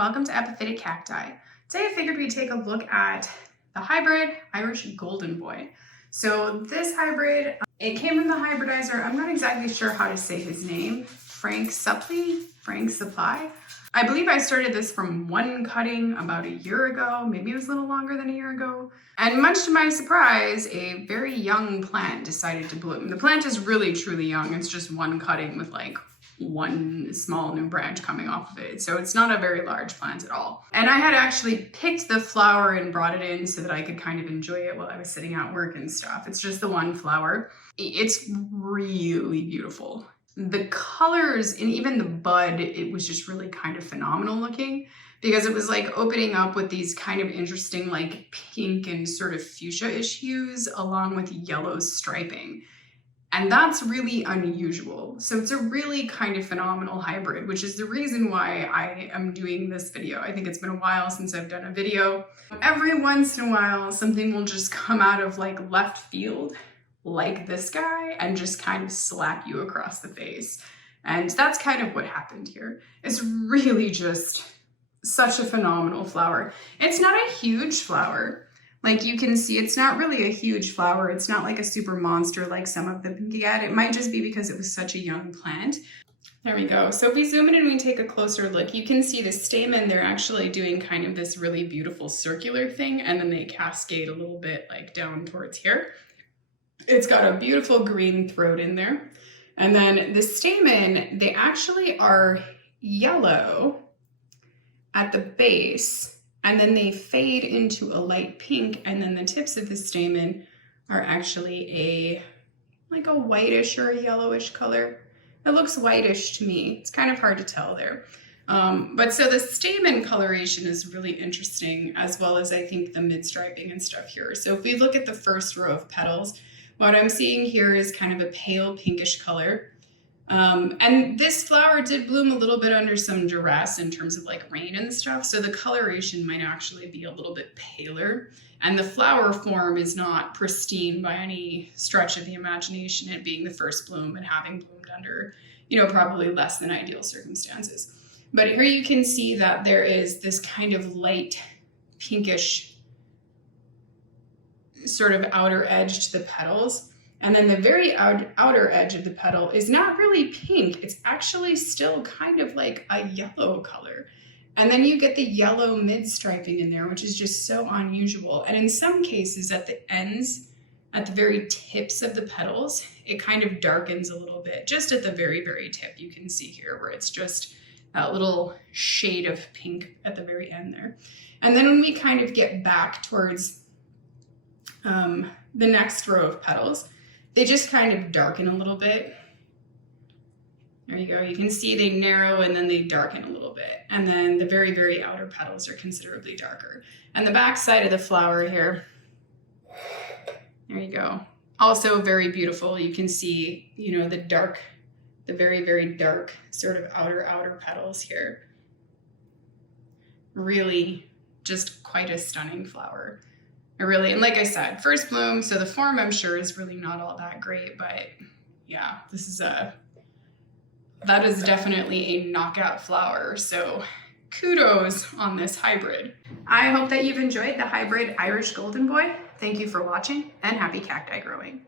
welcome to Epiphytic Cacti. Today I figured we'd take a look at the hybrid Irish Golden Boy. So this hybrid, it came from the hybridizer. I'm not exactly sure how to say his name. Frank Supply. I believe I started this from one cutting about a year ago. Maybe it was a little longer than a year ago. And much to my surprise, a very young plant decided to bloom. The plant is really truly young. It's just one cutting with like one small new branch coming off of it. So it's not a very large plant at all. And I had actually picked the flower and brought it in so that I could kind of enjoy it while I was sitting at work and stuff. It's just the one flower. It's really beautiful. The colors and even the bud, it was just really kind of phenomenal looking because it was like opening up with these kind of interesting like pink and sort of fuchsia-ish hues along with yellow striping. And that's really unusual. So it's a really kind of phenomenal hybrid, which is the reason why I am doing this video. I think it's been a while since I've done a video. Every once in a while, something will just come out of like left field, like this guy, and just kind of slap you across the face. And that's kind of what happened here. It's really just such a phenomenal flower. It's not a huge flower. Like you can see, it's not really a huge flower. It's not like a super monster like some of them can get. It might just be because it was such a young plant. There we go. So if we zoom in and we take a closer look, you can see the stamen, they're actually doing kind of this really beautiful circular thing, and then they cascade a little bit like down towards here. It's got a beautiful green throat in there. And then the stamen, they actually are yellow at the base, and then they fade into a light pink, and then the tips of the stamen are actually like a whitish or a yellowish color. It looks whitish to me. It's kind of hard to tell there. But so the stamen coloration is really interesting, as well as I think the mid-striping and stuff here. So if we look at the first row of petals, what I'm seeing here is kind of a pale pinkish color. And this flower did bloom a little bit under some duress in terms of like rain and stuff. So the coloration might actually be a little bit paler. And the flower form is not pristine by any stretch of the imagination, it being the first bloom and having bloomed under, probably less than ideal circumstances. But here you can see that there is this kind of light pinkish sort of outer edge to the petals. And then the very outer edge of the petal is not really pink. It's actually still kind of like a yellow color. And then you get the yellow mid-striping in there, which is just so unusual. And in some cases at the ends, at the very tips of the petals, it kind of darkens a little bit. Just at the very, very tip, you can see here where it's just that little shade of pink at the very end there. And then when we kind of get back towards the next row of petals, they just kind of darken a little bit. There you go. You can see they narrow and then they darken a little bit. And then the very, very outer petals are considerably darker. And the back side of the flower here, there you go. Also very beautiful. You can see, the very, very dark sort of outer petals here. Really just quite a stunning flower. And like I said, first bloom, so the form I'm sure is really not all that great, but yeah, that is definitely a knockout flower. So kudos on this hybrid. I hope that you've enjoyed the hybrid Irish Golden Boy. Thank you for watching and happy cacti growing.